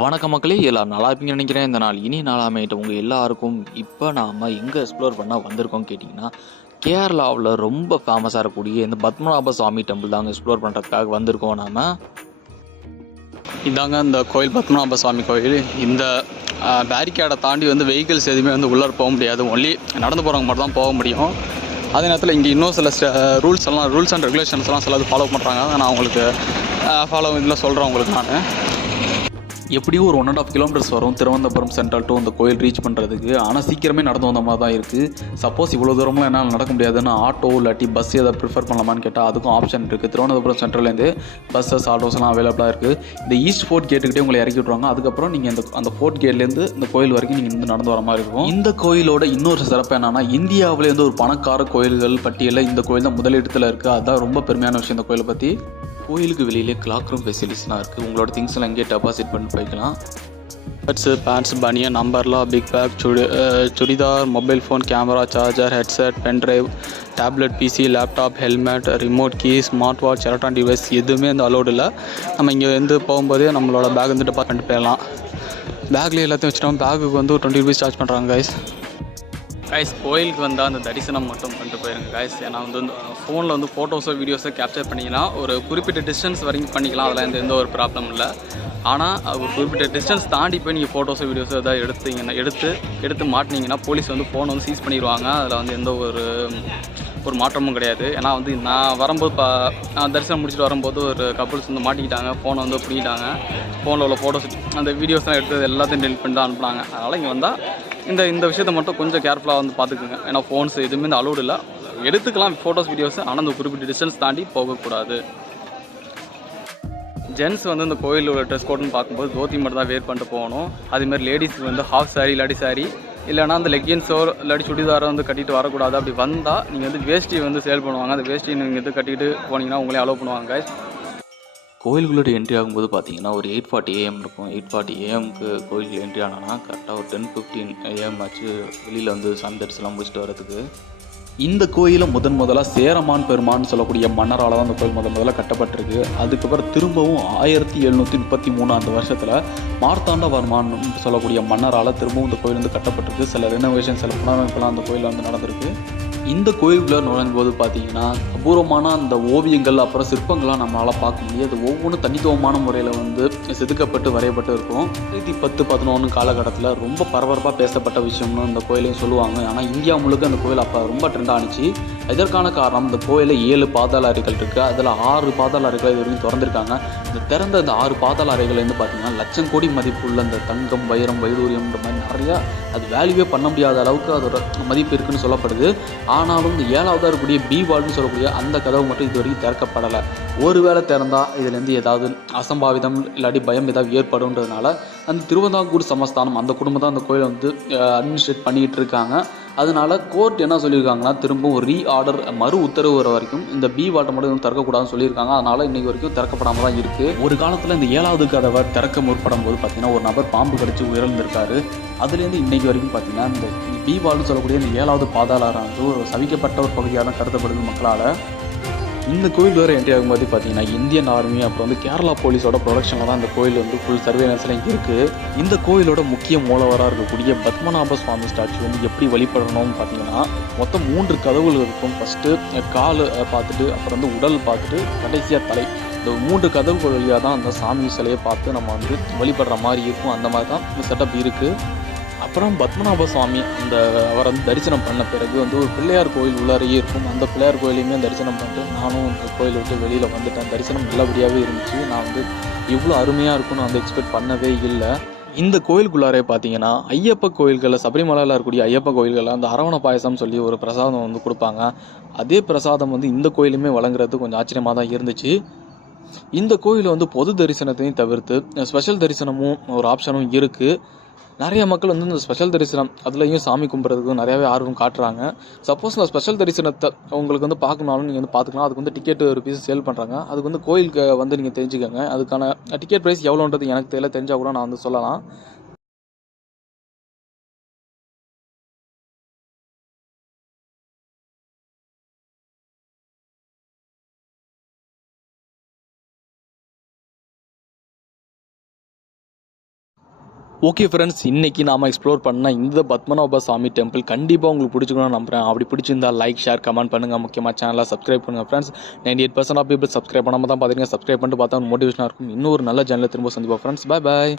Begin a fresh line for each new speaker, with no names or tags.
வணக்க மக்களே எல்லாரும் நல்லா இருப்பீங்கன்னு நினைக்கிறேன். இந்த நாள் இனி நாளாமேட்டு உங்கள் எல்லாருக்கும் இப்போ நாம் எங்கே எக்ஸ்ப்ளோர் பண்ண வந்திருக்கோம் கேட்டிங்கன்னா கேரளாவில் ரொம்ப ஃபேமஸாக இருக்கக்கூடிய இந்த பத்மநாப சுவாமி டெம்பிள் தாங்க எக்ஸ்ப்ளோர் பண்ணுறதுக்காக வந்திருக்கோம் நாம்.
இதாங்க இந்த கோயில் பத்மநாப சுவாமி கோயில். இந்த பேரிகேடை தாண்டி வந்து வெஹிக்கிள்ஸ் எதுவுமே வந்து உள்ளே போக முடியாது. ஒன்லி நடந்து போகிறவங்க மட்டும் தான் போக முடியும். அதே நேரத்தில் இங்கே இன்னும் சில ரூல்ஸ் எல்லாம் ரூல்ஸ் அண்ட் ரெகுலேஷன்ஸ்லாம் சிலது ஃபாலோ பண்ணுறாங்க அதை நான் உங்களுக்கு ஃபாலோ இதில் சொல்கிறேன் உங்களுக்கு நான்.
எப்படியும் ஒரு ஒன் அண்ட் ஆஃப் கிலோமீட்டர்ஸ் வரும். திருவனந்தபுரம் சென்ட்ரல் டு அந்த கோயில் ரீச் பண்ணுறதுக்கு ஆனால் சீக்கிரமே நடந்து வந்த மாதிரி தான் இருக்குது சப்போஸ் இவ்வளோ தூரம்லாம் என்னால் நடக்க முடியாதுன்னு ஆட்டோ இல்லாட்டி பஸ் எதாவது ப்ரிஃபர் பண்ணலாமான்னு கேட்டால் அதுக்கும் ஆப்ஷன் இருக்குது திருவனந்தபுரம் சென்ட்ரல்லேருந்து பஸ்ஸஸ் ஆட்டோஸ்லாம் அவைலபிளாக இருக்குது இந்த ஈஸ்ட் ஃபோர்ட் கேட்டுக்கிட்டே உங்களை இறக்கி விட்ருவாங்க அதுக்கப்புறம் நீங்கள் இந்த அந்த ஃபோர்ட் கேட்லேருந்து இந்த கோயில் வரைக்கும் நீங்கள் வந்து நடந்து வர மாதிரி இருக்கும். இந்த கோயிலோட இன்னொரு சிறப்பு என்னன்னா இந்தியாவிலேருந்து ஒரு பணக்கார கோயில்கள் பட்டியலில் இந்த கோயில் தான் முதலிடத்தில் இருக்குது அதுதான் ரொம்ப பெருமையான விஷயம் இந்த கோயிலை பற்றி கோயிலுக்கு வெளியிலே கிளாக் ரூம் ஃபெசிலிட்டிஸ்லாம் இருக்குது உங்களோட திங்ஸ் எல்லாம் இங்கே டெபாசிட் பண்ணி போய்க்கலாம்.
ஷர்ட்ஸு பேண்ட்ஸ் பனியன் நம்பர்லாம் big bag chudi churidar mobile phone camera charger headset pendrive tablet PC laptop helmet remote key smart watch electronic device எதுவுமே வந்து அலோடு இல்லை. நம்ம இங்கே வந்து போகும்போதே நம்மளோட பேக் வந்து டெபாசிட் பண்ணிட்டு போயிடலாம். பேக்கில் எல்லாத்தையும் வச்சுட்டோம். பேக்குக்கு வந்து ஒரு டுவெண்ட்டி ருபீஸ் சார்ஜ் பண்ணுறாங்க கைஸ் கைஸ் கோயிலுக்கு வந்தால் அந்த தரிசனம் மட்டும் பண்ணிட்டு போயிருங்க கைஸ் ஏன்னா வந்து ஃபோனில் வந்து ஃபோட்டோஸோ வீடியோஸோ கேப்சர் பண்ணிக்கலாம் ஒரு குறிப்பிட்ட டிஸ்டன்ஸ் வரைக்கும் பண்ணிக்கலாம். அதில் எந்த எந்த ஒரு ப்ராப்ளம் இல்லை. ஆனால் ஒரு குறிப்பிட்ட டிஸ்டன்ஸ் தாண்டி போய் நீங்கள் ஃபோட்டோஸோ வீடியோஸோ எதாவது எடுத்தீங்கன்னா எடுத்து எடுத்து மாட்டினீங்கன்னா போலீஸ் வந்து ஃபோனை வந்து சீஸ் பண்ணிடுவாங்க அதில் வந்து எந்த ஒரு ஒரு மாற்றமும் கிடையாது. ஏன்னா வந்து நான் வரும்போது பா நான் தரிசனம் முடிச்சுட்டு வரும்போது ஒரு கப்புள்ஸ் வந்து மாட்டிக்கிட்டாங்க. ஃபோனை வந்து பிடிக்கிட்டாங்க. ஃபோனில் உள்ள ஃபோட்டோஸ் அந்த வீடியோஸ்லாம் எடுத்தது எல்லாத்தையும் டெலிட் பண்ணி தான் அனுப்புனாங்க. அதனால் இங்கே வந்தால் இந்த இந்த விஷயத்தை மட்டும் கொஞ்சம் கேர்ஃபுல்லாக வந்து பார்த்துக்குங்க ஏன்னா ஃபோன்ஸ் எதுவுமே இந்த அலோடு இல்லை. எடுத்துக்கலாம் ஃபோட்டோஸ் வீடியோஸ் ஆனால் அந்த குறிப்பிட்ட டிஸ்டன்ஸ் தாண்டி போகக்கூடாது. ஜென்ஸ் வந்து இந்த கோயிலில் உள்ள ட்ரெஸ் கோட்னு பார்க்கும்போது தோத்தி மட்டும் தான் வேர் பண்ணிட்டு போகணும். அதேமாதிரி லேடிஸ்க்கு வந்து ஹாஃப் சாரி இல்லாட்டி சாரி இல்லைனா அந்த லெக்கின்ஸோ இல்லாட்டி சுடிதாரோ வந்து கட்டிட்டு வரக்கூடாது. அப்படி வந்தால் நீங்கள் வந்து வேஷ்டி வந்து சேல் பண்ணுவாங்க. அந்த வேஷ்டி நீங்கள் வந்து கட்டிட்டு போனீங்கன்னா உங்களே அலோவ் பண்ணுவாங்க guys.
கோயிலுக்குள்ளே என்ட்ரி ஆகும்போது பார்த்தீங்கன்னா ஒரு எயிட் ஃபார்ட்டி ஏஎம் இருக்கும். எயிட் ஃபார்ட்டி ஏஎம்க்கு கோயிலுக்கு என்ட்ரி ஆனோன்னா கரெக்டாக ஒரு டென் ஃபிஃப்டீன் ஏஎம் ஆச்சு. வெளியில் வந்து சன் தரிசனம் முடிச்சுட்டு வரதுக்கு இந்த கோயிலும் முதன் முதலாக சேரமான் பெருமான் சொல்லக்கூடிய மன்னரால் தான் இந்த கோயில் முதன் முதல்ல கட்டப்பட்டிருக்கு. அதுக்கப்புறம் திரும்பவும் ஆயிரத்தி எழுநூற்றி முப்பத்தி மூணு அந்த வருஷத்தில் மார்த்தாண்டவர்மான் சொல்லக்கூடிய மன்னரால் திரும்பவும் இந்த கோயில் வந்து கட்டப்பட்டிருக்கு. சில ரெனோவேஷன் சில புனரமைப்புலாம் அந்த கோயில் வந்து நடந்திருக்கு. இந்த கோயிலுக்குள்ளே நுழையும் போது பார்த்தீங்கன்னா அபூர்வமான அந்த ஓவியங்கள் அப்புறம் சிற்பங்கள்லாம் நம்மளால் பார்க்க முடியாது ஒவ்வொன்றும் தனித்துவமான முறையில் வந்து செதுக்கப்பட்டு வரையப்பட்டு இருக்கும். ரெண்டாயிரத்தி பத்து பதினொன்று காலகட்டத்தில் ரொம்ப பரபரப்பாக பேசப்பட்ட விஷயம்னு இந்த கோயிலையும் சொல்லுவாங்க. ஆனால் இந்தியா முழுக்க அந்த கோயில் அப்போ ரொம்ப ட்ரெண்ட் ஆனிச்சு. இதற்கான காரணம் இந்த கோயிலில் ஏழு பாதாள அறைகள் இருக்குது அதில் ஆறு பாதாள அறைகள் இது வரைக்கும் திறந்திருக்காங்க. இந்த திறந்த இந்த ஆறு பாதாள அறைகள் வந்து பார்த்தீங்கன்னா லட்சம் கோடி மதிப்புள்ள அந்த தங்கம் வைரம் வைடூரியம்ன்ற மாதிரி நிறையா அது வேல்யூவே பண்ண முடியாத அளவுக்கு அதோட மதிப்பு இருக்குன்னு சொல்லப்படுது. ஆனாலும் இந்த ஏழாவதாக இருக்கக்கூடிய பி வால்னு சொல்லக்கூடிய அந்த கதவு மட்டும் இது வரைக்கும் திறக்கப்படலை. ஒருவேளை திறந்தால் இதுலேருந்து ஏதாவது அசம்பாவிதம் இல்லாட்டி பயம் ஏதாவது ஏற்படும்ன்றதுனால அந்த திருவந்தாங்கூர் சமஸ்தானம் அந்த குடும்பம் தான் அந்த கோயிலை வந்து அட்மினிஸ்ட்ரேட் பண்ணிக்கிட்டு இருக்காங்க. அதனால கோர்ட் என்ன சொல்லியிருக்காங்கன்னா திரும்பவும் ரீ ஆர்டர் மறு உத்தரவு வர வரைக்கும் இந்த பி வாட்டை மட்டும் திறக்கக்கூடாதுன்னு சொல்லியிருக்காங்க. அதனால இன்னைக்கு வரைக்கும் திறக்கப்படாமல் தான் இருக்கு. ஒரு காலத்தில் இந்த ஏழாவது கதவை திறக்க முற்படும் போது பார்த்தீங்கன்னா ஒரு நபர் பாம்பு கடிச்சு உயர்ந்திருக்காரு அதுலேருந்து இன்னைக்கு வரைக்கும் பார்த்தீங்கன்னா இந்த பீவால்னு சொல்லக்கூடிய இந்த ஏழாவது பாதாளரானது ஒரு சவிக்கப்பட்ட ஒரு பகுதியாக தான் கருதப்படுது மக்களால். இந்த கோயில் வேறு என்ட்ரி ஆகும்போது பார்த்தீங்கன்னா இந்தியன் ஆர்மி அப்புறம் வந்து கேரளா போலீஸோட ப்ரொடக்ஷனில் தான் இந்த கோயில் வந்து ஃபுல் சர்வேலன்ஸில் இங்கே இருக்குது இந்த கோயிலோட முக்கிய மூலவராக இருக்கக்கூடிய பத்மநாப சுவாமி ஸ்டாச்சு வந்து எப்படி வழிபடணும்னு பார்த்தீங்கன்னா மொத்தம் மூன்று கதவுகள் இருக்கும். ஃபஸ்ட்டு கால் பார்த்துட்டு அப்புறம் வந்து உடல் பார்த்துட்டு கடைசியாக தலை. இந்த மூன்று கதவுகள் வழியாக தான் அந்த சாமி சிலையை பார்த்து நம்ம வந்து வழிபடுற மாதிரி இருக்கும். அந்த மாதிரி தான் இந்த செட்டப் இருக்குது அப்புறம் பத்மநாப சுவாமி அந்த அவரை வந்து தரிசனம் பண்ண பிறகு வந்து ஒரு பிள்ளையார் கோயில் உள்ளாரையே இருக்கும். அந்த பிள்ளையார் கோயிலையுமே தரிசனம் பண்ணிட்டு நானும் அந்த கோயில் விட்டு வெளியில் வந்துட்டேன். தரிசனம் நல்லபடியாகவே இருந்துச்சு. நான் வந்து இவ்வளோ அருமையாக இருக்கும்னு வந்து எக்ஸ்பெக்ட் பண்ணவே இல்லை. இந்த கோயிலுக்குள்ளாரே பார்த்தீங்கன்னா ஐயப்ப கோயில்களில் சபரிமலையில் இருக்கக்கூடிய ஐயப்ப கோயில்களில் அந்த அரவண பாயசம் சொல்லி ஒரு பிரசாதம் வந்து கொடுப்பாங்க. அதே பிரசாதம் வந்து இந்த கோயிலுமே வழங்குறது கொஞ்சம் ஆச்சரியமாக தான் இருந்துச்சு. இந்த கோயில் வந்து பொது தரிசனத்தையும் தவிர்த்து ஸ்பெஷல் தரிசனமும் ஒரு ஆப்ஷனும் இருக்குது நிறைய மக்கள் வந்து இந்த ஸ்பெஷல் தரிசனம் அதுலேயும் சாமி கும்பிட்றதுக்கு நிறையாவே ஆர்வம் காட்டுறாங்க. சப்போஸ் நான் ஸ்பெஷல் தரிசனத்தை உங்களுக்கு வந்து பார்க்கணுனாலும் நீங்கள் வந்து பார்த்துக்கலாம். அதுக்கு வந்து டிக்கெட் ஒரு பீஸ் சேல் பண்ணுறாங்க அதுக்கு வந்து கோயிலுக்கு வந்து நீங்கள் தெரிஞ்சுக்கோங்க. அதுக்கான டிக்கெட் ப்ரைஸ் எவ்வளோன்றது எனக்கு தெரியல. தெரிஞ்சால் கூட நான் வந்து சொல்லலாம். ஓகே ஃப்ரெண்ட்ஸ் இன்றைக்கி நாம் எக்ஸ்ப்ளோர் பண்ண இந்த பத்மநாப சாமி டெம்பிள் கண்டிப்பாக உங்களுக்கு பிடிச்சிக்கணும்னு நம்புறேன். அப்படி பிடிச்சிருந்தா லைக் ஷேர் கமெண்ட் பண்ணுங்க. முக்கியமாக சேனலாக சப்ஸ்கிரைப் பண்ணுங்க friends ninety eight percent of people subscribe பண்ணாமல் தான் பார்த்தீங்கன்னா சப்ஸ்கிரைப் பண்ணிட்டு பார்த்தா மோட்டிவேஷனாக இருக்கும். இன்னொரு நல்ல சேனலில் திரும்ப சந்திப்போம் ஃப்ரெண்ட்ஸ் பை பாய்